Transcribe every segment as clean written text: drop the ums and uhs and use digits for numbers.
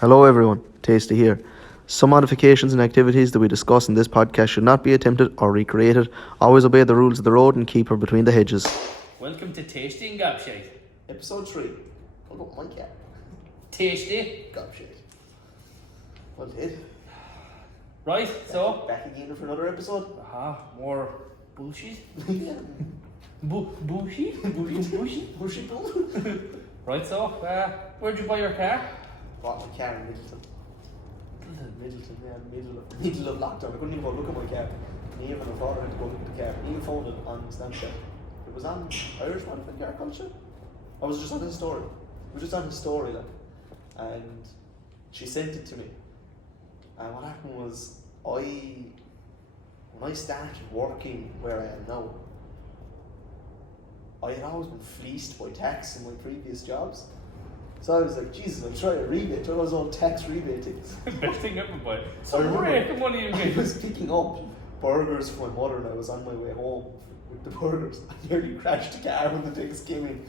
Hello everyone, Tasty here. Some modifications and activities that we discuss in this podcast should not be attempted or recreated. Always obey the rules of the road and keep her between the hedges. Welcome to Tasty and Gobshite. Episode 3. Hold up, my cat. Tasty. Gobshite. Well, Ted. Right, so. Back again for another episode. More bullshit. Yeah. Bullshit? Bullshit? Bushy bull. Right, so, where'd you buy your car? Bought my car in Middleton. Middle of lockdown. I couldn't even go look at my car. And even my father had to go look at the car. I even found it on Snapchat. It was on Irish Modified Car Culture. I was just on his story. It was just on his story, like. And she sent it to me. And what happened was, when I started working where I am now, I had always been fleeced by tax in my previous jobs. So I was like, Jesus, I'll try a rebate, try those old tax rebate things. Best thing ever, boy. So I remember the money you I get. was picking up burgers for my mother and I was on my way home with the burgers. I nearly crashed the car when the text came in.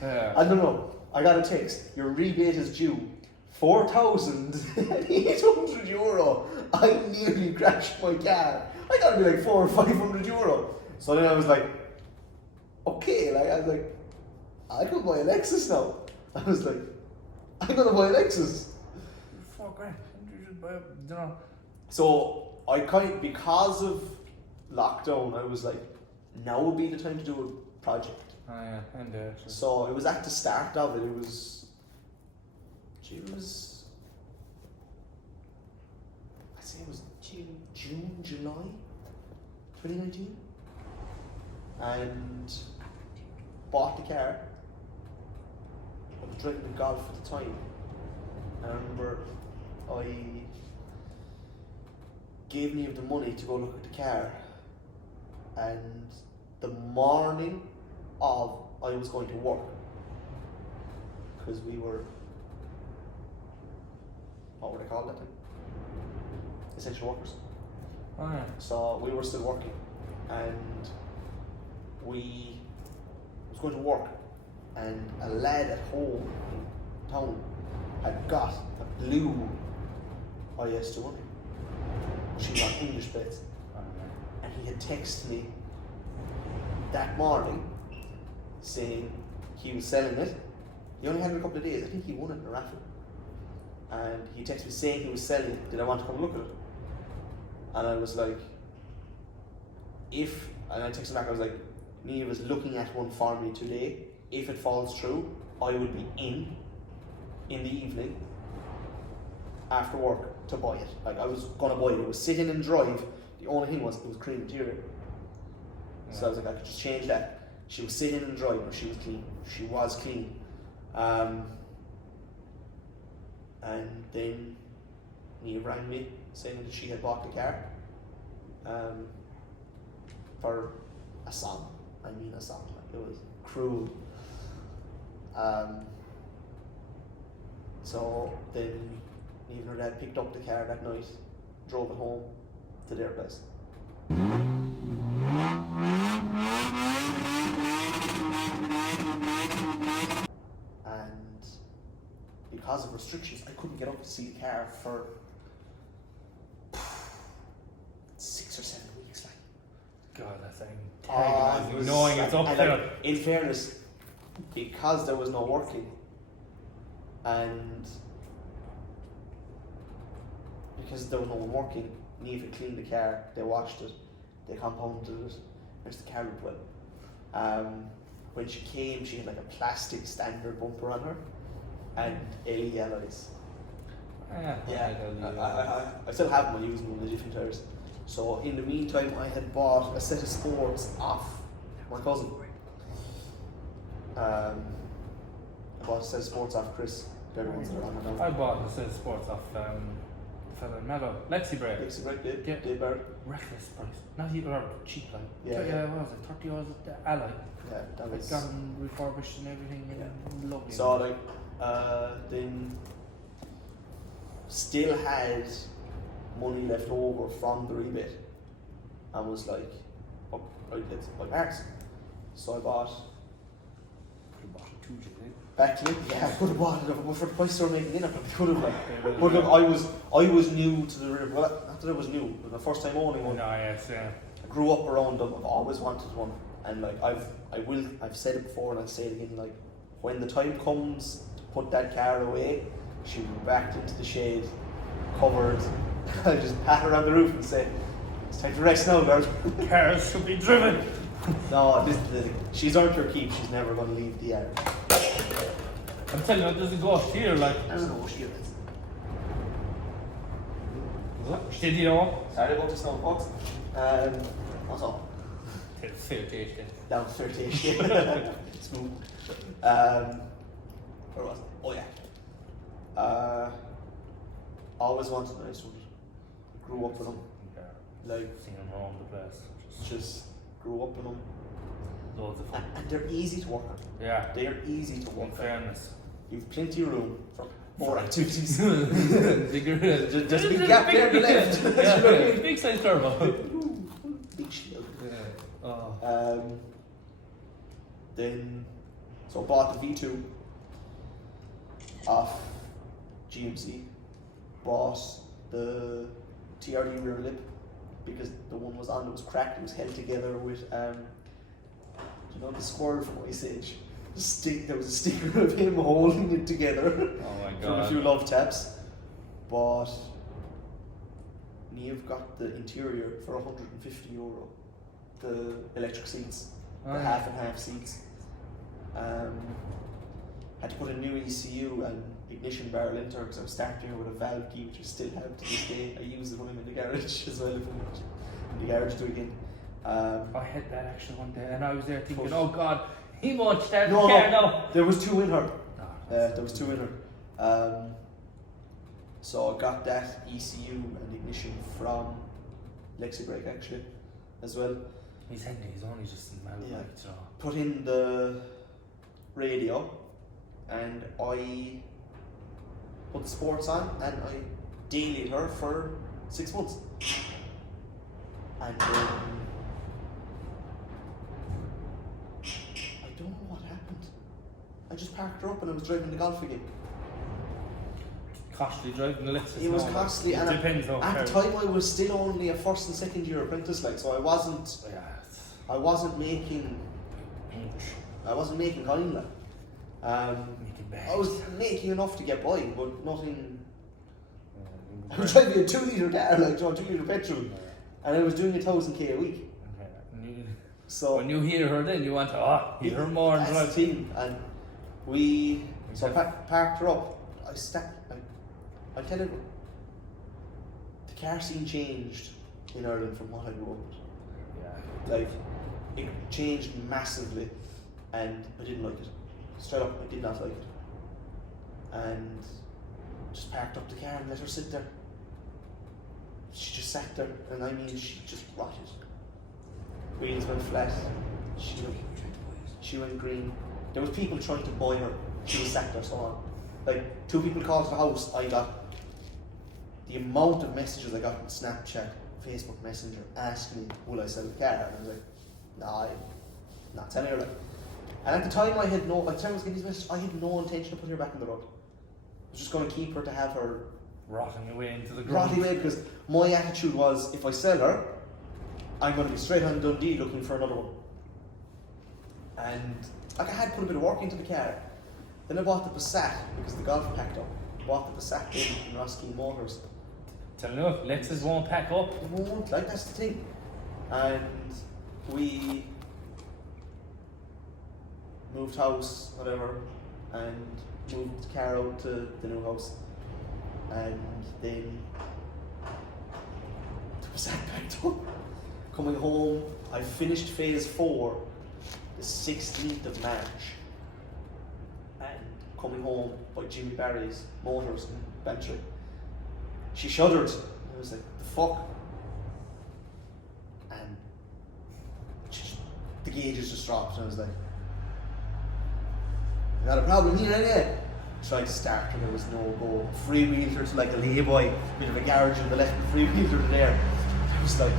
I don't know, I got a text, your rebate is due. 4,800 euro. I nearly crashed my car. I thought it'd be like 400 or 500 euro. So then I was like, okay, I was like, I could buy a Lexus now. I was like, I'm gonna buy a Lexus. $4,000. You should buy a, So I because of lockdown, I was like, now would be the time to do a project. Oh yeah, and So it was at the start of it. It was, I'd say it was June, July 2019. And bought the car. I was driving the Golf at the time. And I remember I gave me the money to go look at the car. And the morning of I was going to work, because we were, what were they called that time? Essential workers. Oh yeah. So we were still working, and we was going to work, and a lad at home in town had got a blue IS200. She got English plates, and he had texted me that morning saying he was selling it. He only had it a couple of days. I think he won it in a raffle. And he texted me saying he was selling it. Did I want to come look at it? And I was like, and I texted him back, I was like, Neve is looking at one for me today. If it falls through, I will be in the evening after work to buy it. Like, I was gonna buy it. It was sitting in drive. The only thing was, it was cream interior. So I was like, I could just change that. She was sitting in drive, but she was clean. She was clean. And then Neve rang me saying that she had bought the car for a song. I mean a song, like, it was cruel. So then Neve and her dad picked up the car that night, drove it home to their place. And because of restrictions, I couldn't get up to see the car for 6 or 7 weeks. Like, God, that's it agonizing. was Knowing it's up there. like, in fairness, because there was no working, and because there was no one working, Neve had cleaned the car, they washed it, they compounded it, there's the car looked well. When she came, she had like a plastic standard bumper on her and LED alloys. I still have them, I use them on the different tires. So in the meantime, I had bought a set of sports off my cousin. I bought a set of sports off Chris. They're the ones that are on it now. I bought a set of sports off fella in Mellow. Lexi Break. Lexus Rd, Yeah. Dave Barrett. Reckless price. Not even cheap like. Yeah. What was it? 30 euros the alloy. Yeah, that Like was. got them refurbished and everything. Yeah. And lovely. So like, then still had money left over from the rebate, and was like, oh, right, let's buy parts. So I bought Back to it. Yeah, I could have bought it, but for the price they were making in, I probably could have. Like, but look, I was new to the river. Well, not that I was new. It was my first time owning one. No, yes, yeah. I grew up around them. I've always wanted one, and like I've said it before, and I'll say it again. Like, when the time comes to put that car away, she'll be backed into the shade, covered. I'll just pat her on the roof and say, "It's time to rest now, Lord." Cars should be driven. No, she's earned her keep. She's never going to leave the yard. I'm telling you, there's a ghost here, like. I don't know what she is. Did you know? Sorry about the snow, folks. What's up? Flirtation. Down 30 Smooth. Where was it? Oh yeah. Always wanted a nice one. Grew up with them. Like, Seen them around the place. just grew up with them. Loads of fun. And they're easy to work on. Yeah. They're easy to In work on. fairness. You've plenty of room for more activities. There's There's a big gap there on the left. Yeah, big size turbo. Big shield. Yeah. Oh. Then, so I bought the V2 off GMC. Bought the TRD rear lip because the one was on, it was cracked, it was held together with, you know, the squirrel from Ice Age. There was a sticker of him holding it together. Oh my From god. a few love taps. But Neve got the interior for €150. The electric seats, the half and half seats. Had to put a new ECU and ignition barrel into her because I was starting her with a valve key, which I still have to this day. I use it when I'm in the garage as well, if I'm in the garage do it again. I had that actually one day, and I was there thinking, oh god, he wants that No, car no, now. there was two in her. No. There was two in her. So I got that ECU and ignition from Lexus actually, as well. He's handy, he's only just in my Yeah. like, so. Put in the radio, and I put the sports on, and I dailied her for 6 months. And then I don't know what happened. I just parked her up and I was driving the Golf again. Costly driving the Lexus. It was now, costly, it and depends on at the time I was still only a first and second year apprentice, like, so I wasn't making kind, like. Making bags. I was making enough to get by, but nothing. I was driving a 2 litre car, like, 2 litre petrol, and I was doing 1,000k a week. So when you hear her, then you want to hear her more and that's drive. the thing, and we parked her up. I tell you, the car scene changed in Ireland from what I grew up with. Yeah. Like, it changed massively, and I didn't like it. Straight up, I did not like it. And just parked up the car and let her sit there. She just sat there, and I mean, she just rotted. Wheels went flat. She went green. There was people trying to buy her. She was sat there so long. Like, 2 people called to the house. I got the amount of messages I got on Snapchat, Facebook Messenger, asking me, will I sell the car? And I was like, nah, I'm not selling her. Like. And at the time I had no, by the time I was getting these messages, I had no intention of putting her back in the road. I was just going to keep her to have her Rotting away into the ground. rotting away, because my attitude was, if I sell her, I'm going to be straight on Dundee looking for another one. And like, I had put a bit of work into the car. Then I bought the Passat because the Golf packed up. Bought the Passat in Roskilde Motors. Tell you, Lexus won't pack up. It won't, like, that's the thing. And we moved house, whatever, and moved the car out to the new house. And then the Passat packed up. Coming home, I finished phase 4 the 16th of March. And coming home by Jimmy Barry's Motors in Bantry. She shuddered. I was like, the fuck? And the gauges just dropped, and I was like, I got a problem here, yeah. Tried to start, and there was no go. Freewheeler to like a lay-by, bit of a garage on the left, and freewheeler to there. I was like,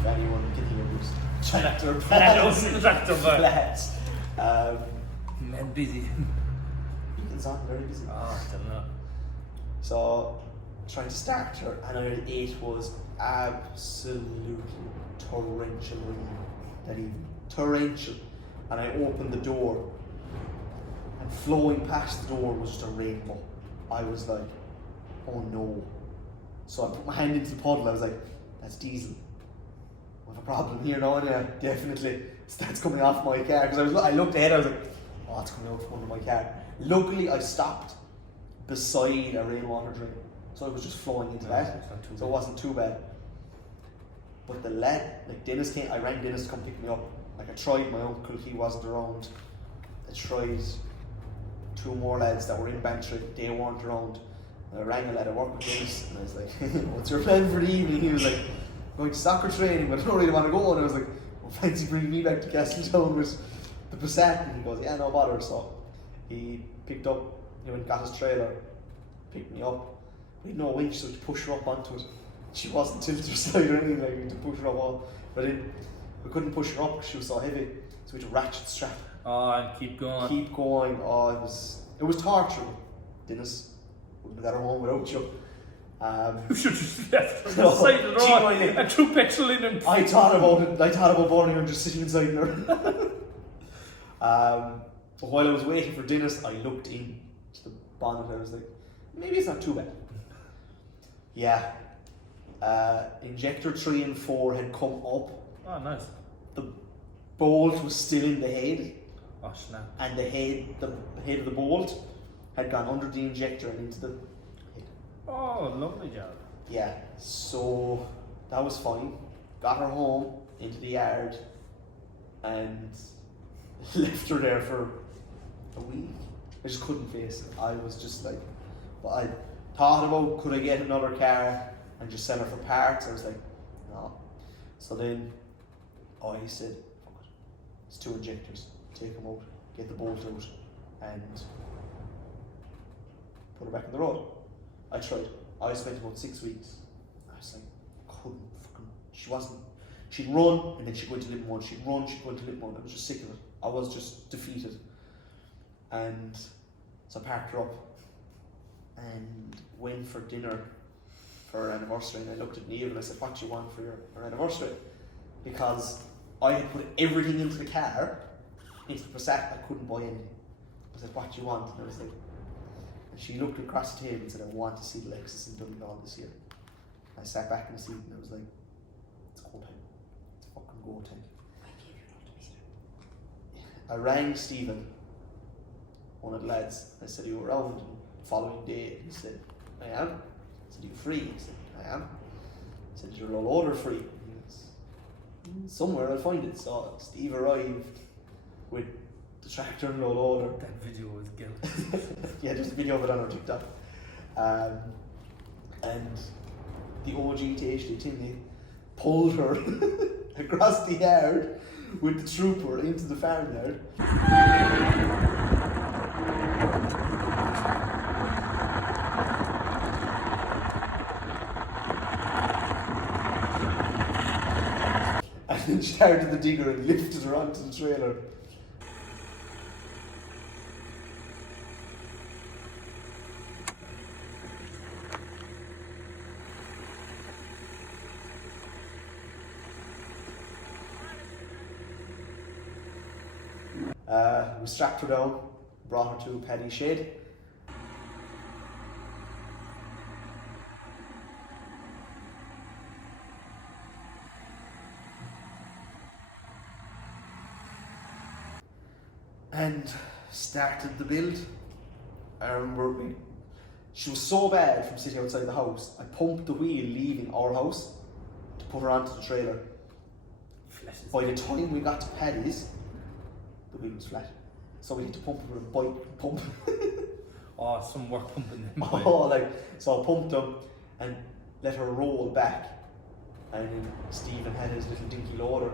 if anyone can hear this, tractor Tractor, flats. Men busy. Weekends on, very busy. I don't know. So, trying to start her, and it was absolutely torrential rain that evening. Torrential. And I opened the door, and flowing past the door was just a rainbow. I was like, oh no. So I put my hand into the puddle, I was like, that's diesel. I have a problem here now, and definitely that's coming off my car. Because I looked ahead, I was like, oh, it's coming out from under my car. Luckily, I stopped beside a rainwater drain, so it was just flowing into that, so it wasn't too bad. But the lad, like Dennis came, I rang Dennis to come pick me up. Like I tried my uncle, he wasn't around. I tried 2 more lads that were in Bantry, they weren't around. And I rang a lad at work with Dennis, and I was like, what's your plan for the evening? He was like, going to soccer training, but I don't really want to go. And I was like, well, fancy bringing me back to Castletown with the Passat? And he goes, yeah, no bother. So he picked up, he went and got his trailer, picked me up. We had no winch, so to push her up onto it. She wasn't tilted or slide or anything, like we had to push her up on. But then we couldn't push her up because she was so heavy, so we had to ratchet strap. Oh, and keep going. Keep going. Oh, it was torture. Dennis, wouldn't have got her home without you. You should just left her on the side of the road and threw petrol in and... I thought about it. I thought about burning her and just sitting inside her. But while I was waiting for Dennis, I looked in to the bonnet. I was like, maybe it's not too bad. Yeah. Injector 3 and 4 had come up. Oh, nice. The bolt was still in the head. Oh, snap. And the head of the bolt had gone under the injector and into the head. Oh, lovely job. Yeah, so that was fine. Got her home into the yard and left her there for a week. I just couldn't face it. I was just like, but I thought about, could I get another car and just sell her for parts? I was like, no. So then I said, fuck it. It's 2 injectors. Take them out, get the bolt out, and put her back on the road. I tried. I spent about 6 weeks. I was like, couldn't fucking. She'd run and then she'd go into limp mode. She'd run, she'd go into limp mode. I was just sick of it. I was just defeated. And so I parked her up and went for dinner for her anniversary. And I looked at Niamh and I said, what do you want for her anniversary? Because I had put everything into the car, into the Passat. I couldn't buy anything. I said, what do you want? And I was like, and she looked across the table and said, I want to see the Lexus in Donegal this year. I sat back in the seat and I was like, it's go time. It's fucking go time. I rang Stephen, one of the lads. I said, are you around? And the following day, he said, I am. I said, are you free? He said, I am. I said, is your low loader free? He goes, somewhere I'll find it. So Steve arrived with the tractor and low loader. That video was guilty. Yeah, there's a video of it on our TikTok. And the OG THD Tinley pulled her across the yard with the trooper into the farmyard. And then started the digger and lifted her onto the trailer. We strapped her down, brought her to Paddy's shed. And started the build. I remember she was so bad from sitting outside the house, I pumped the wheel leaving our house to put her onto the trailer. By the time we got to Paddy's, the wheel was flat. So we had to pump her with a bike pump. Oh, some work pumping them. So I pumped them and let her roll back. And then Stephen had his little dinky loader,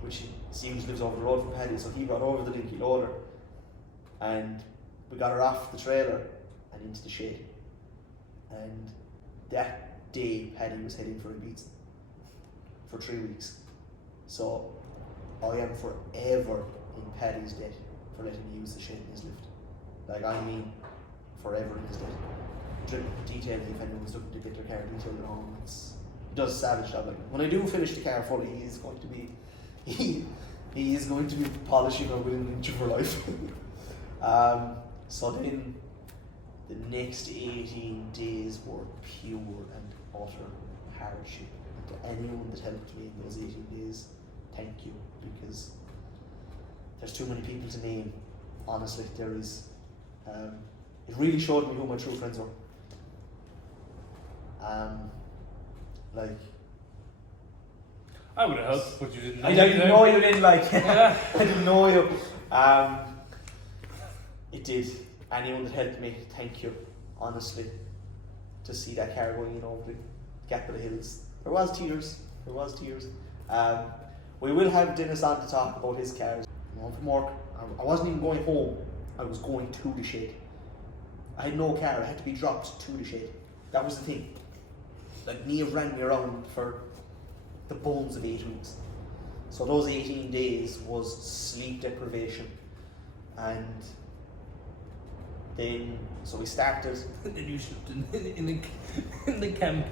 which he seems lives over the road from Paddy, so he brought over the dinky loader. And we got her off the trailer and into the shed. And that day, Paddy was heading for Ibiza for 3 weeks. So I am forever in Paddy's debt for letting me use the shed in his lift. Like, I mean, forever in his lift. Detailing, if anyone's looking to get their car detailed at home, he does a savage job. Like, when I do finish the car fully, he is going to be polishing or within an inch of her life. So then the next 18 days were pure and utter hardship. And to anyone that helped me in those 18 days, thank you, because there's too many people to name. Honestly, there is. It really showed me who my true friends were. Like, I would have helped, but you didn't. I didn't know you didn't like. Yeah. I didn't know you. It did. Anyone that helped me, thank you. Honestly, to see that car going in over the gap of the hills, there was tears. There was tears. We will have Dennis on to talk about his cars. From work, I wasn't even going home. I was going to the shed. I had no car. I had to be dropped to the shed. That was the thing. Like, Niamh ran me around for the bones of 8 weeks. So those 18 days was sleep deprivation. And then, so we started. And then you slept in the camp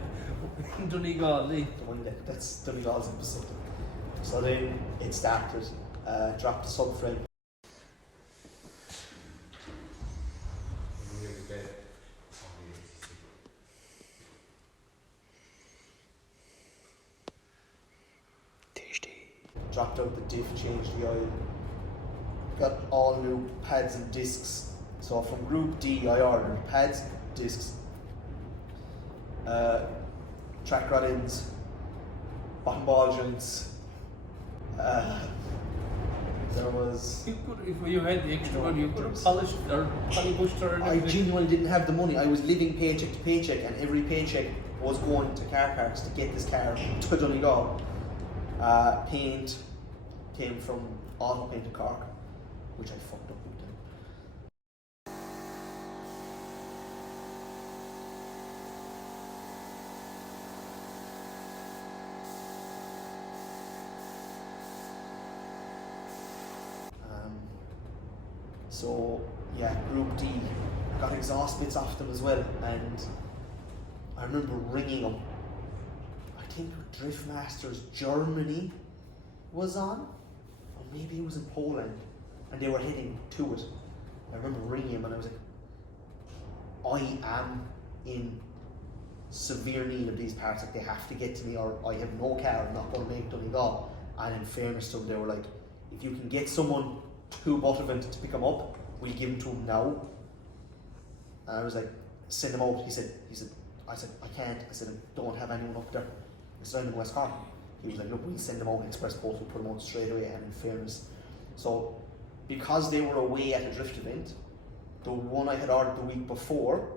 in Donegal. The one that's Donegal's episode. So then it started. Dropped the subframe. Dropped out the diff, changed the oil. Got all new pads and discs. So from Group D, I ordered pads, discs, track rod ends, bottom ball joints. There was. You could, if you had the extra money, you could have polished or polybushed or I anything. genuinely didn't have the money. I was living paycheck to paycheck, and every paycheck was going to car parks to get this car to Donegal. Paint came from Auto Paint in Cork, which I fucked up with them. So yeah, Group D, got exhaust bits off them as well, and I remember ringing them. I think Drift Masters Germany was on, or maybe it was in Poland, and they were heading to it. I remember ringing him and I was like, I am in severe need of these parts, like they have to get to me or I have no car, I'm not going to make Donegal. And in fairness to them, they were like, if you can get someone to Buttervent to pick him up, we'll give him to him now. And I was like, send him out. He said, I said, I can't. I said, I don't have anyone up there. I said, I'm in West Cork. He was like, look, we'll send him out express post, we'll put him out straight away. And in fairness, so because they were away at a drift event, the one I had ordered the week before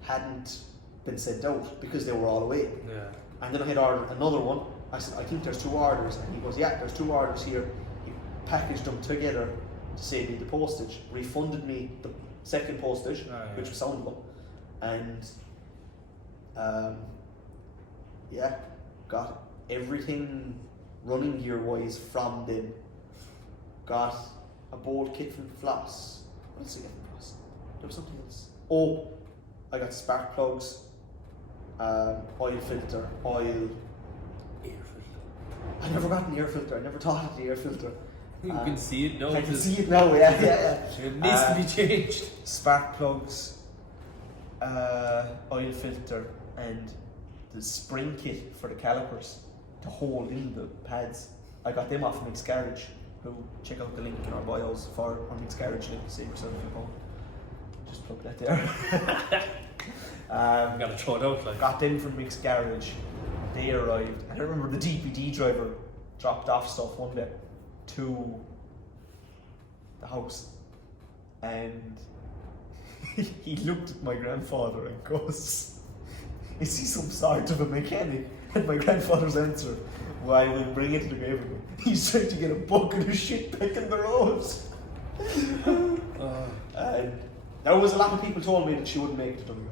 hadn't been sent out because they were all away. Yeah. And then I had ordered another one. I said, I think there's 2 orders. And he goes, yeah, there's 2 orders here. He packaged them together to save me the postage, refunded me the second postage, which was soundable. And yeah, got everything running gear wise from them. Got a bolt kit from Floss. What else did I get from Floss? There was something else. Oh, I got spark plugs, oil filter, oil. Air filter. I never got an air filter. I never thought of the air filter. You can see it now. I can see it now. Yeah. It needs to be changed. Spark plugs, oil filter, and the spring kit for the calipers to hold in the pads. I got them off Mick's Garage. Who check out the link in our bios for our Mick's Garage link. Save yourself a phone. Just plug that there. I'm gonna throw it out like. Got them from Mick's Garage. They arrived, and I remember the DPD driver dropped off stuff one day to the house, and he looked at my grandfather and goes, "Is he some sort of a mechanic?" And my grandfather's answer, "Why, we'll bring it to the grave with me. He's trying to get a bucket of shit back in the road." And there was a lot of people told me that she wouldn't make it to Donegal.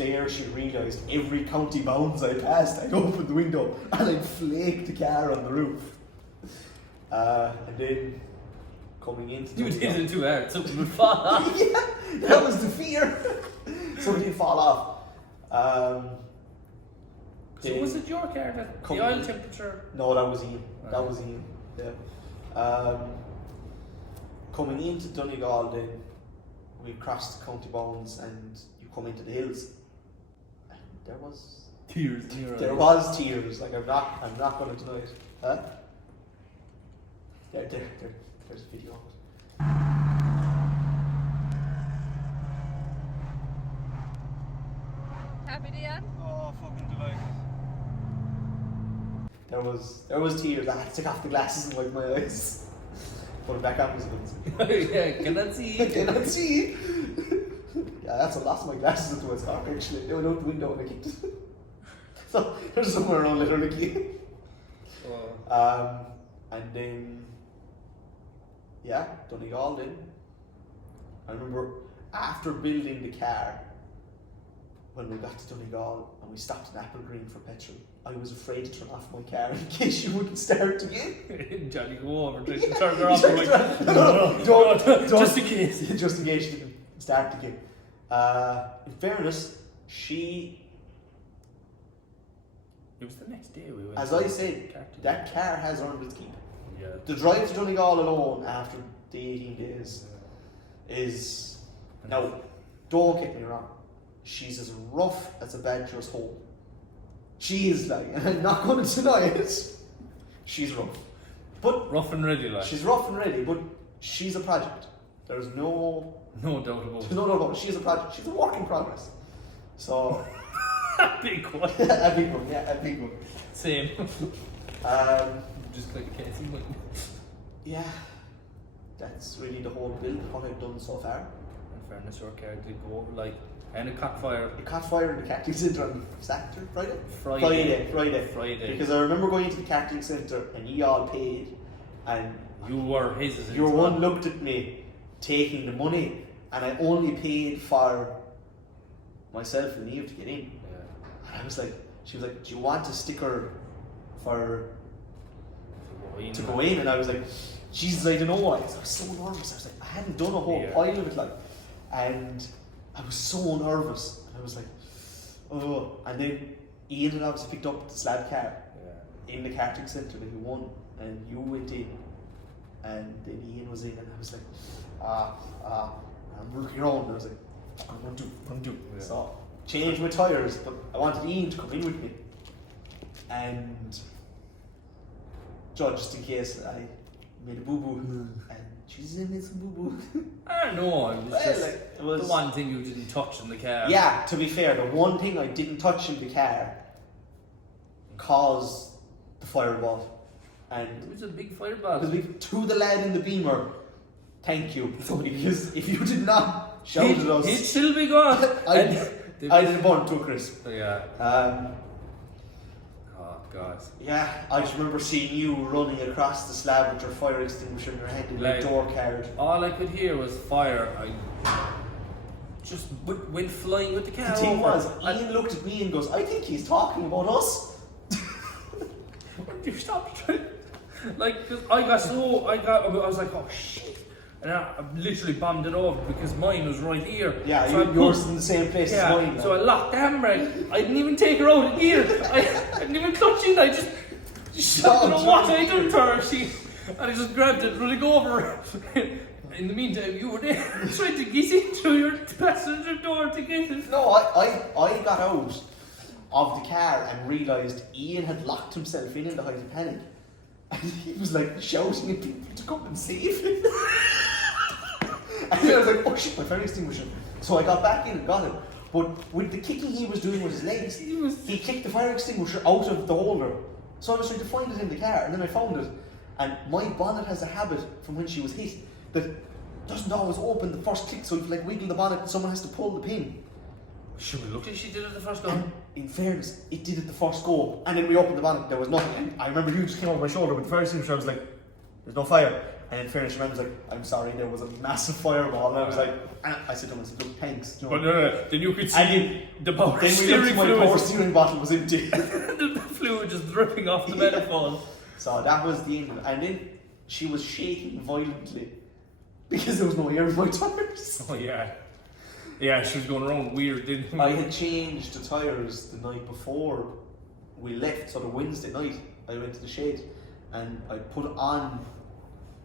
Claire, she realised every county bounds I passed, I'd open the window and I'd flake the car on the roof. And then coming into you did it too hard, something would fall off. Yeah, that was the fear. Something did fall off. So was it your car that the oil temperature? No, that was Ian. That was Ian. Yeah. Coming into Donegal, then we crossed the county bounds and you come into the hills. There was tears in your eyes. There was tears. Like I'm not going to deny it. Huh? There's a video of it. Happy Dion? Oh, fucking delighted. There was tears. I had to take off the glasses and wipe my eyes. Put it back on because yeah, cannot see. I cannot see. Yeah, that's a lost my glasses into its dark actually. They went out the window and I kicked it. So there's somewhere around literally. And then yeah, Donegal then. I remember after building the car, when we got to Donegal and we stopped in Apple Green for petrol, I was afraid to turn off my car in case you wouldn't start again. Johnny, go over, try to turn her off. Like, don't, just in case. Just in case you can start again. In fairness, it was the next day we went. As I said, that car has earned its keep. Yeah. The drive to Donegal alone after the 18 days is... Now, don't get me wrong. She's as rough as a badger's hole. She is like, and I'm not going to deny it. She's rough. But rough and ready, like. She's rough and ready, but she's a project. There's no doubt about it. No doubt about it. She's a project. She's a work in progress. So... A big one. A big one, yeah, a big one. Same. Just like a Casey one. Yeah. That's really the whole build, what I've done so far. In fairness, your car did go over like, and it caught fire. It caught fire in the karting centre on Saturday, Friday. Because I remember going to the karting centre and ye all paid, and you were hesitant. Your one looked at me taking the money, and I only paid for myself and Eve to get in. Yeah. And I was like, she was like, do you want a sticker for to go in? And I was like, Jesus, I don't know. I was so nervous. I was like, I hadn't done a whole pile of it, like, and I was so nervous. And I was like, oh. And then Ian had obviously picked up the slab car in the karting centre that he won, and you went in, and then Ian was in, and I was like, I'm looking around, and I was like, I'm going to do. Yeah. So changed my tyres, but I wanted Ian to come in with me, and just in case I made a boo-boo, and she's in this boo-boo. I don't know, it was the one thing you didn't touch in the car. Yeah, to be fair, the one thing I didn't touch in the car caused the fireball. And it was a big fireball. To the lad in the Beamer, thank you. Because if you did not shout at us, he'd still be gone. I didn't burn to a crisp. Yeah. Oh God. Yeah, I just remember seeing you running across the slab with your fire extinguisher in your hand and your door card. All I could hear was fire. I just went flying with the car. The thing was, Ian looked at me and goes, I think he's talking about us. You stop trying. Like, cause I was like, oh shit. And I literally bombed it over because mine was right here. Yeah, so yours in the same place as mine. So I locked the handbrake. I didn't even take her out of gear. I didn't even touch it. I just I don't know what I did to her. And I just grabbed it, running over. In the meantime, you were there trying to get into your passenger door to get it. No, I got out of the car and realised Ian had locked himself in the height of panic. And he was like shouting at people to come and save him. And then I was like, oh shit, my fire extinguisher. So I got back in and got it. But with the kicking he was doing with his legs, he kicked the fire extinguisher out of the holder. So I was trying to find it in the car, and then I found it. And my bonnet has a habit from when she was hit that doesn't always open the first click, so if you like wiggle the bonnet, someone has to pull the pin. Should we look like she did it the first go? And in fairness, it did it the first go, and then we opened the bonnet, there was nothing. And I remember you just came over my shoulder with the fire extinguisher, I was like, there's no fire. And in fairness, your man was like, I'm sorry, there was a massive fireball. And I was like, I said to him, I said, look, thanks. You know? But no, then you could see the power Then we steering looked, my fluid. power steering bottle was empty. The fluid just dripping off the manifold. So that was the end of it. And then she was shaking violently because there was no air in my tires. Oh yeah. Yeah, she was going around weird, didn't she? I had changed the tires the night before we left, so the Wednesday night I went to the shed and I put on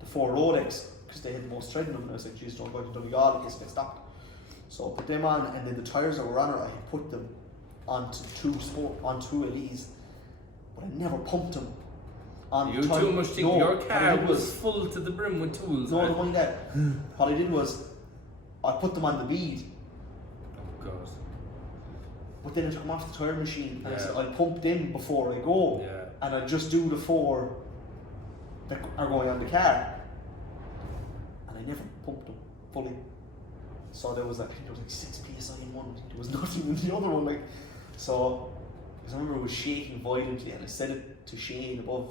the 4 Rolex because they had the most tread in them, and I was like, geez, don't go to Donegal in case I get stopped. So I put them on, and then the tires that were on her, I had put them onto two of these, but I never pumped them. You too much think your car was full to the brim with tools. No, don't mind that. What I did was I put them on the bead. Oh god. But then it come off the tire machine, and I Yeah. said I'll pump them before I go, Yeah. and I'll just do the 4 that are going on the car. And I never pumped them fully. So there was like, I think there was like 6 PSI in one, there was nothing in the other one. Like, so, because I remember it was shaking violently, and I said it to Shane above.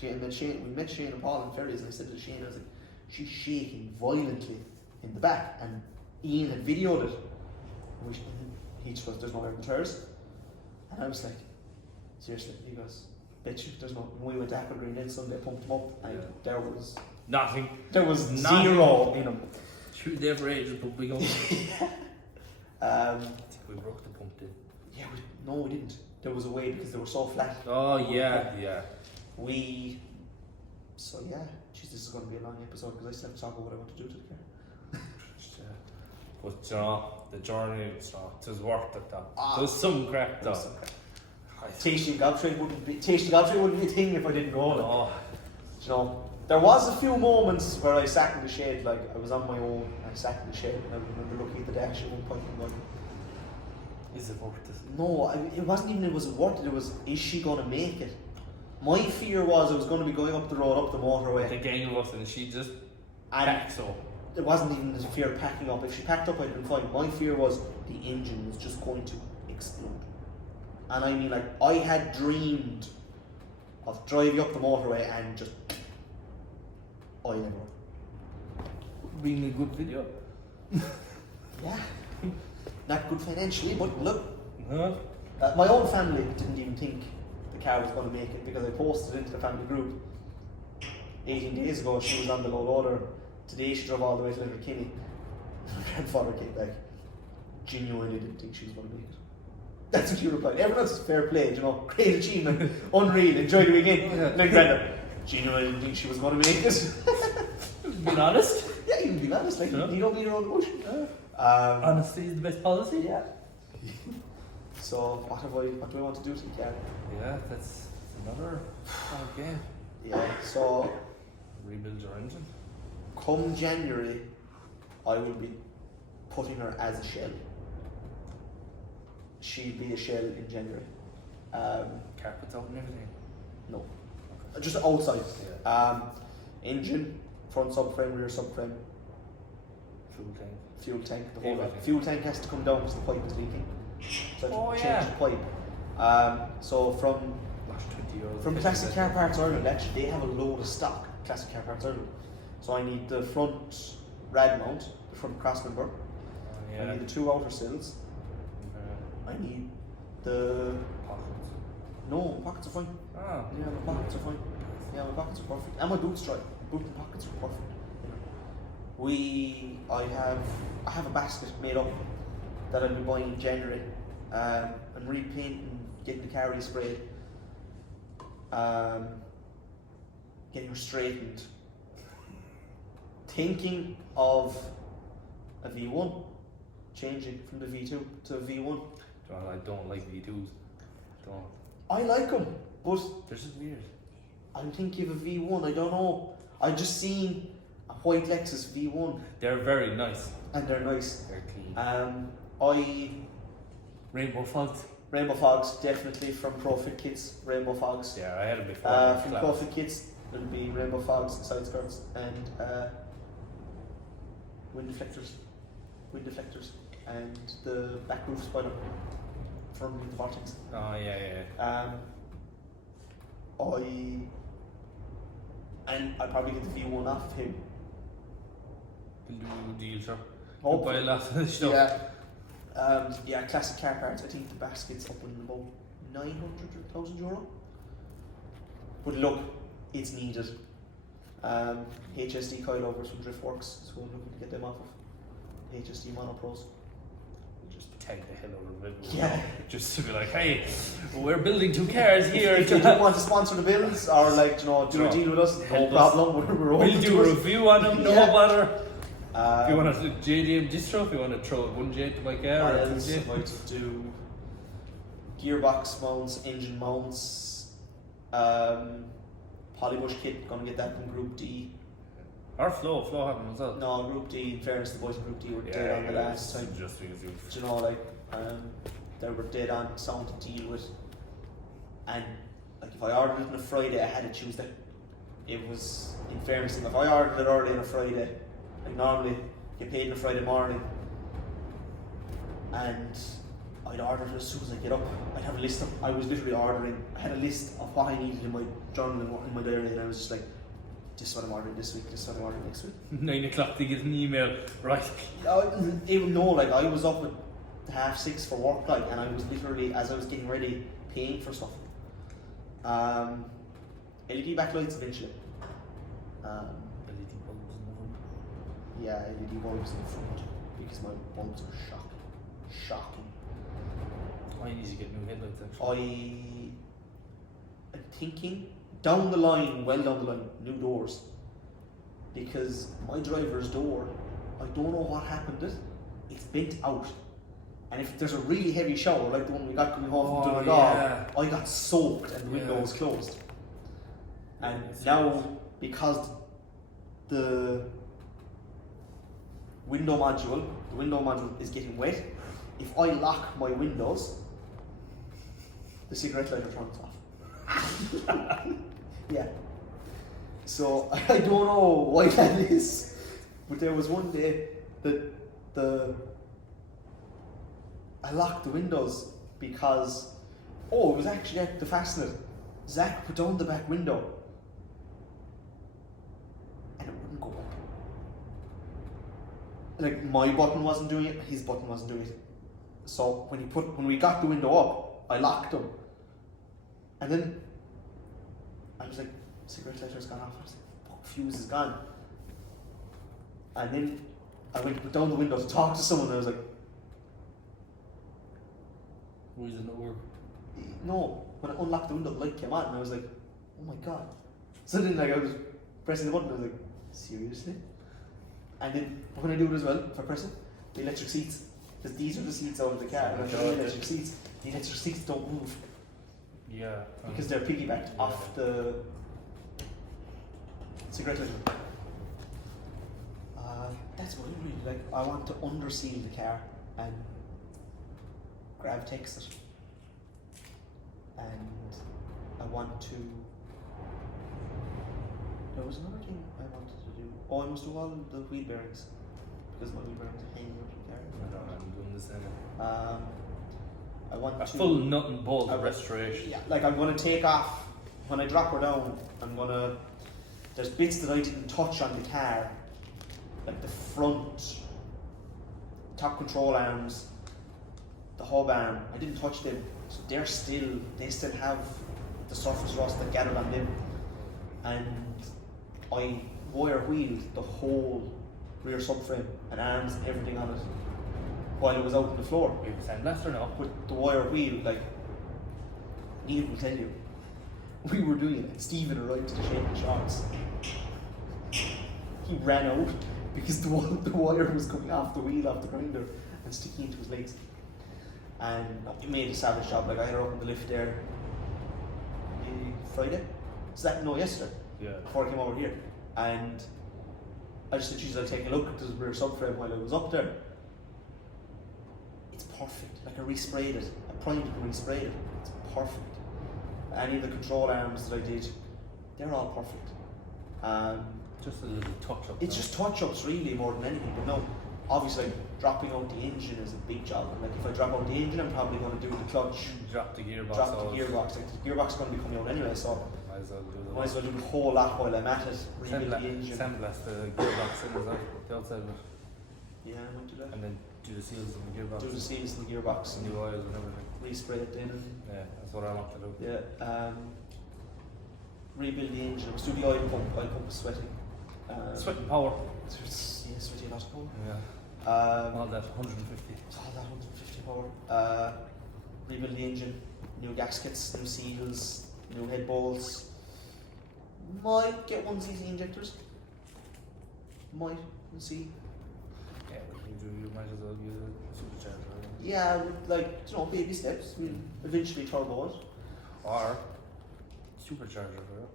We met Shane and Paul in Ferries, and I said to Shane, I was like, she's shaking violently in the back, and Ian had videoed it. And he just goes, there's no air in the tires. And I was like, seriously? He goes, bet you there's no. When we went to Apple Green then Sunday, I pumped them up, and there was Nothing. Nothing. 0 in them. Shoot there for ages, but we don't. I think we broke the pump then. Yeah, no, we didn't. There was a way because they were so flat. Oh yeah, yeah. So yeah, jeez, this is going to be a long episode because I still have to talk about what I want to do to the car. But you know, the journey, it was worth it though. Ah, There was some crack though. Tasty Gobshite wouldn't be a thing if I didn't go. Oh. You know, there was a few moments where I sat in the shed, like I was on my own, I sat in the shed, and I remember looking at the dash at one point and going, Is it worth it? no, it wasn't even it was worth it, it was, is she going to make it? My fear was I was going to be going up the road, up the motorway. The gang of us, and she just And packed so. it wasn't even the fear of packing up. If she packed up, I'd been fine. My fear was the engine was just going to explode. And I mean, like, I had dreamed of driving up the motorway and just, I never. Being a good video. Yeah. Not good financially, but look. Huh? My own family didn't even think the car was going to make it because I posted it into the family group 18 days ago. She was on the low loader. Today she drove all the way to Killarney. My grandfather came back. Genuinely didn't think she was going to make it. That's what you replied. Everyone else is fair play, you know, great achievement, unreal, enjoy the weekend. And then Grandad, genuinely didn't think she was going to make it. Being honest. Yeah, you can be honest, like, Yeah. you don't beat around the bush. Honesty is the best policy. Yeah. So, what do I want to do to the car? Yeah, that's another game. Yeah, so Rebuild your engine. come January, I will be putting her as a shell. She'll be a shell in January. Carpets out and everything. No, just outside. Yeah. Engine, front subframe, rear subframe, Fuel tank. fuel tank. The whole lot. Everything. Fuel tank has to come down because the pipe is leaking. So I have to yeah. change the pipe. So from Last 20 euros. From Classic Car Parts Ireland, actually, they have a load of stock, Classic Car Parts Ireland. So I need the front rad mount, the front cross member, I Yeah. need the 2 outer sills, I need the... Pockets. No, pockets are fine. Ah. Yeah, my pockets are fine. Yeah, my pockets are perfect. And my boots dry. Boot and pockets are perfect. I have a basket made up that I'll be buying in January. I'm repainting, getting the car resprayed. Getting her straightened. Thinking of a V1, changing from the V2 to a V1. I don't like V2s. Don't. I like them, but They're just weird. I'm thinking of a V1. I don't know. I just seen a white Lexus V1, They're very nice. and they're nice. They're clean. Rainbow fogs. Rainbow Fogs, definitely from ProFit Kits. Rainbow Fogs. Yeah, I had it before. From ProFit Kits, there'll be Rainbow Fogs, side skirts, and wind deflectors, and the back roof spoiler from the Vortex. Oh yeah. I'll probably get the V1 off him. We'll do a deal, sure. Hopefully. Buy a lot of this stuff. Yeah, classic car parts. I think the basket's up in about 900,000 euro. But look, it's needed. HSD coilovers from Driftworks, so we're looking to get them off of HSD Mono Pros. Just tag the hell out of it. Yeah. Just to be like, hey, we're building 2 cars here. If you don't want to sponsor the bills or like do a deal with us, no problem. We'll do a review on them, no bother. If you want to do JDM distro, if you want to throw 1J to my car, or 2J. If I to do gearbox mounts, engine mounts, polybush kit, gonna get that from Group D. Or Flow happened as well. No, Group D, in fairness, the boys in Group D were dead on the last time. Just because you. Do you know, like, they were dead on, sound to deal with. And, like, if I ordered it on a Friday, I had it Tuesday. It was, in fairness, if I ordered it early on a Friday, like, normally, get paid on a Friday morning, and I'd order it as soon as I get up. I'd have a list of, I was literally ordering, I had a list of what I needed in my journal, in my diary, and I was just like, this is what I'm ordering this week, this is what I'm ordering next week. 9 o'clock to get an email, right? Even though, like, I was up at 6:30 for work, like, and I was literally, as I was getting ready, paying for stuff. LED backlights eventually. LED bulbs in the room. Yeah, LED bulbs in the front, because my bulbs are shocking. I need to get new headlights actually. I'm thinking down the line, new doors. Because my driver's door, I don't know what happened to it, it's bent out. And if there's a really heavy shower, like the one we got coming home from Donegal, I got soaked and the window was closed. And now, because the window module is getting wet, if I lock my windows, the cigarette lighter turns off. Yeah. So I don't know why that is, but there was one day that I locked the windows because it was actually at the fastener. Zach put down the back window and it wouldn't go up. Like, my button wasn't doing it, his button wasn't doing it. So when we got the window up, I locked them. And then I was like, cigarette lighter's gone off. I was like, fuck, fuse is gone. And then I went to put down the window to talk to someone and I was like, why is it not working? no. When I unlocked the window, the light came on and I was like, oh my god. So then, like, I was pressing the button and I was like, seriously? And then when I do it as well, if I press it, the electric seats, because these are the seats out of the car, and the electric seats don't move. Yeah. Because they're piggybacked off the cigarette lighter. That's what I really like. I want to underseal the car and grab text it. And I want to. There was another thing I wanted to do. I must do all the wheel bearings because my wheel bearings are hanging out of the car. I don't know, I'm doing the same. I want A to. full nut and bolt restoration. Yeah, like I'm going to take off, when I drop her down, there's bits that I didn't touch on the car, like the front, top control arms, the hub arm, I didn't touch them, so they still have the surface rust that gathered on them, and I wire wheeled the whole rear subframe and arms and everything on it while it was out on the floor. You sandblast or no? With the wire wheel, like, Neil will tell you, we were doing it and Stephen arrived to the shaking shots. He ran out because the wire was coming off the wheel, off the grinder, and sticking into his legs. And it made a savage job. Like, I had her up in the lift there Friday? Yesterday. Yeah. Before I came over here. And I just said, geez, I'll take a look at the rear subframe while I was up there. perfect. Like I resprayed it, I primed it and resprayed it. It's perfect. Any of the control arms that I did, they're all perfect. Just a little touch up. It's just touch-ups really more than anything. But no, obviously like, dropping out the engine is a big job. And, like if I drop out the engine, I'm probably going to do the clutch. Drop the gearbox. Like the gearbox is going to be coming out anyway, so Might as well do the whole lot while I'm at it. Rebuild the engine. Sandblast the gearbox in as well, the outside of it. Yeah, I might do that. And then do the seals in the gearbox. Do the seals in the gearbox. New oils and everything. Respray it then. Yeah, that's what I want to do. Yeah. Rebuild the engine. Let's do the oil pump. Oil pump is sweating. Sweat and power. Yeah, sweating a lot of power. Yeah. All that 150. All that 150 power. Rebuild the engine. New gaskets, new seals, new head bolts. Might get one CC injectors. Might. We'll see. Yeah, but you might as well use a supercharger. Yeah, like, you know, baby steps. We'll eventually turbo it. Or supercharger for it.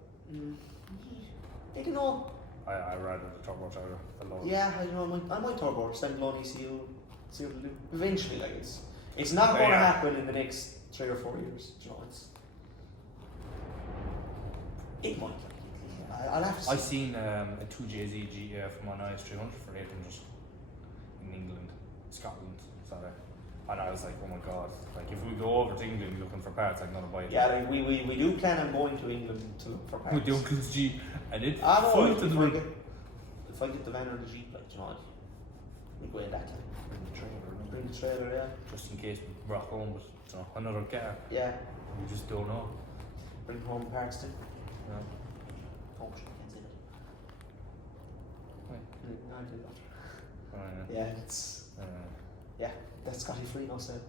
I don't know. I rather the turbocharger alone. Yeah, I don't know. I might turbo it. Standalone ECU. See what it'll do. Eventually, like it's not going to happen in the next 3 or 4 years. You know, it might. I'll have to see. I seen a 2JZ GF from an IS300 for 800 in England, Scotland, sorry. And I was like, oh my god, like if we go over to England looking for parts, I'm gonna buy it. Yeah, like we do plan on going to England to look for parts. With the Uncle's Jeep, and it full to the if I get the van or the Jeep, like, you know, we go in that time. Bring the trailer, yeah. Just in case we rock home with, you know, another car. Yeah. We just don't know. Bring home parts too. Yeah. Oh, shit, I can't say that. Right. No, I did that. Oh, Yeah, it's yeah, that's Scotty Free now said.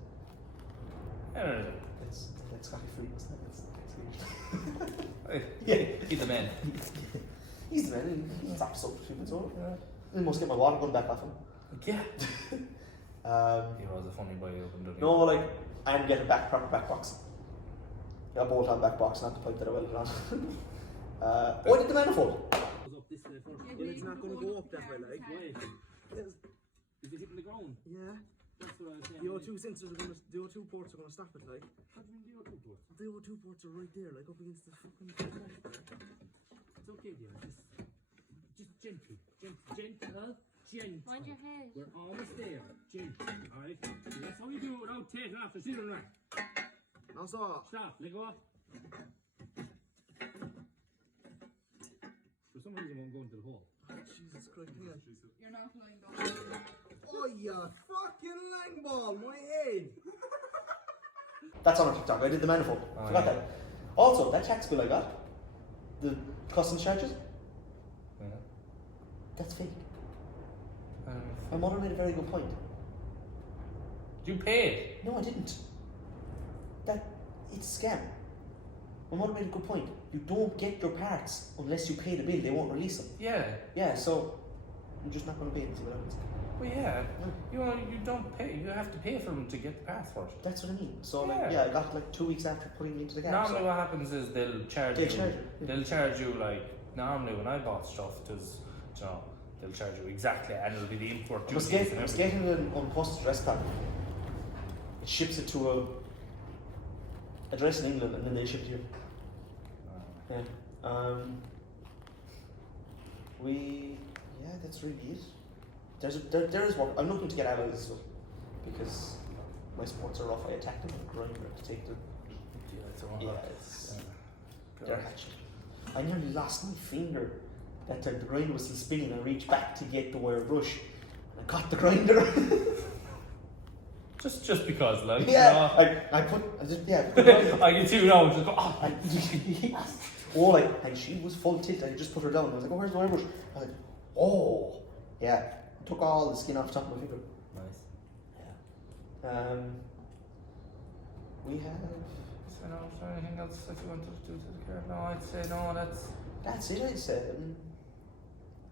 Yeah. That's Scotty Free now said. Hey, Yeah. he's the man. He's the man. He's absolutely stupid. So I must get my water gun back off him. Yeah. He was a funny boy up and no, like I'm getting proper back box. I bolt on back box, not the pipe that I welded on. Oh, I did the manifold. It's not going to go up that way, like. Is it hitting the ground? Yeah. That's what I was saying. The O2 sensors are going to, the O2 ports are going to stop it, like. What do you mean the O2 ports? The O2 ports are right there, like up against the fucking. It's okay, dear. Just gently. Gentle. Mind your head. We're almost there. Gentle. Alright? That's how you do it without taking off the steering rack. Now stop. Stop. Let go. For some reason, I'm going to the hole. Jesus Christ, hang on. You're not flying down. Oh, yeah, fucking lang ball, my head. That's on our TikTok. I did the manifold. Forgot that. Also, that tax bill I got, the customs charges, that's fake. My mother made a very good point. You paid. No, I didn't. It's a scam. My mother made a good point. You don't get your parts unless you pay the bill. They won't release them. Yeah. Yeah, so I'm just not going to pay and see what happens. Well, yeah. You don't pay. You have to pay for them to get the parts for it. That's what I mean. So Yeah. I got it like 2 weeks after putting it into the car. Normally, what happens is they'll charge They you. charge you, yeah. They'll charge you like normally when I bought stuff, they'll charge you exactly, and it'll be the import I was duties and everything. getting an unposted address card. It ships it to a address in England and then they ship it here. Yeah. That's really it. There is work. I'm looking to get out of this stuff because my sports are rough. I attack them with a grinder to take them. They're hatchet. I nearly lost my finger that time. The grinder was still spinning. I reached back to get the wire brush and I caught the grinder. Just because, like. Yeah, I put the grinder. I can see now. Just go. Oh. And she was full tilt. I just put her down. I was like, oh, where's the wire brush? I was like, oh, yeah. Took all the skin off the top of my finger. Nice. Yeah. We have. So, no, is there anything else that you wanted to do to the car? No, I'd say no. That's it. I'd say.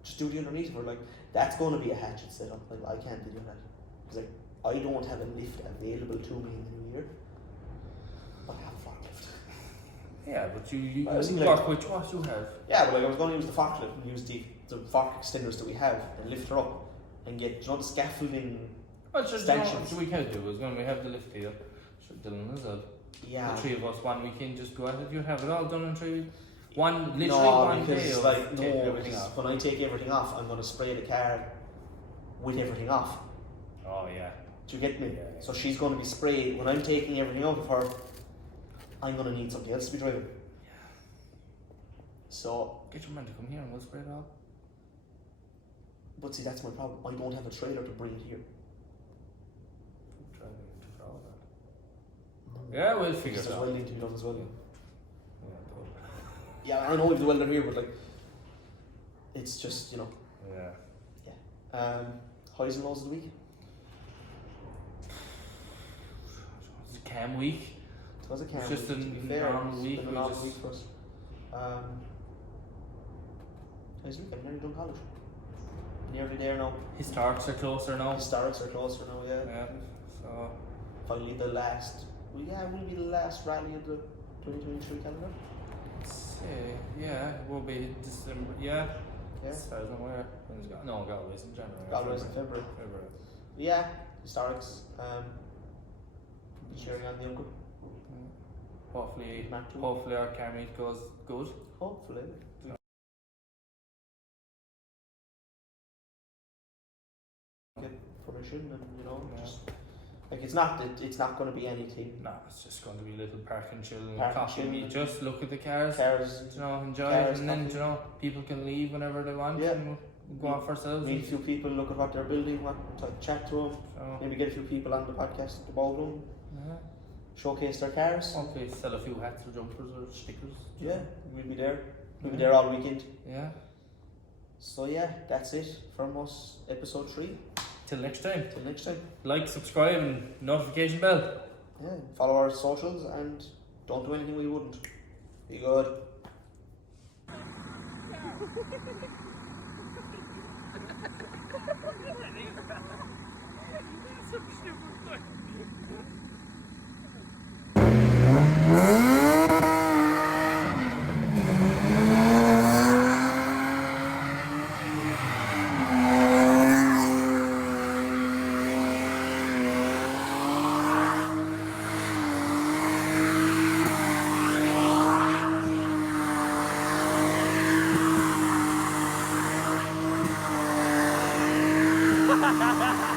Just do the underneath of her. Like that's going to be a hatchet setup. Like I can't do that. Because like I don't have a lift available to me in the new year. I have a forklift. Yeah, but you I was thinking, work with what you have. Yeah, but like I was going to use the forklift and use the fork extenders that we have and lift her up and get the scaffolding Well, sure, stanchions. we can do is when we have the lift here. Sure, Dylan as well. Yeah. The three of us, one weekend, just go ahead. You have it all done in 3 weeks. Literally no, one day because of like taking no, everything because off. when I take everything off, I'm gonna spray the car with everything off. Oh yeah. Do you get me? Yeah. So she's gonna be sprayed. When I'm taking everything out of her, I'm gonna need something else to be driving. So, Get your man to come here and we'll spray it all. but see, that's my problem. I don't have a trailer to bring it here. Yeah, we'll figure There's it out. welding to be done as well. Yeah, totally. Yeah, I know we've the welder here, but like, it's just, you know. Yeah. Highs and lows of the week. It's a cam week. It was a camp. It's just week, a to be fair. normal week, It's been a we normal just- week for us. How's the week? I've nearly done college. Nearly there now. Historics are closer now. Historics are closer now, yeah. Yeah. So Finally the last, well, yeah, it will be the last rally of the 2023 calendar. yeah, it will be December. Yeah. Yeah. As far as I'm aware. When's it no, Galway's in January. Galway's in February. February. Yeah, historics. Be cheering on the uncle. Hopefully, Mark two. hopefully our car meet goes good. Hopefully. Get permission and Yeah. just like it's not going to be anything. No, it's just going to be a little park and chill and Park and coffee chill meet. and- Just look at the cars, Cars, enjoy cars, it, and then coffee. people can leave whenever they want. Yeah. And we'll go off ourselves. meet a few people, look at what they're building, want to chat to them, So, maybe get a few people on the podcast, the ballroom, yeah. showcase their cars. Hopefully sell a few hats or jumpers or stickers. Yeah, we'll be there. We'll be there all weekend. Yeah. So yeah, that's it from us, episode 3. Till next time. Till next time. Like, subscribe, and notification bell. Yeah, follow our socials and don't do anything we wouldn't. Be good. Ha ha ha!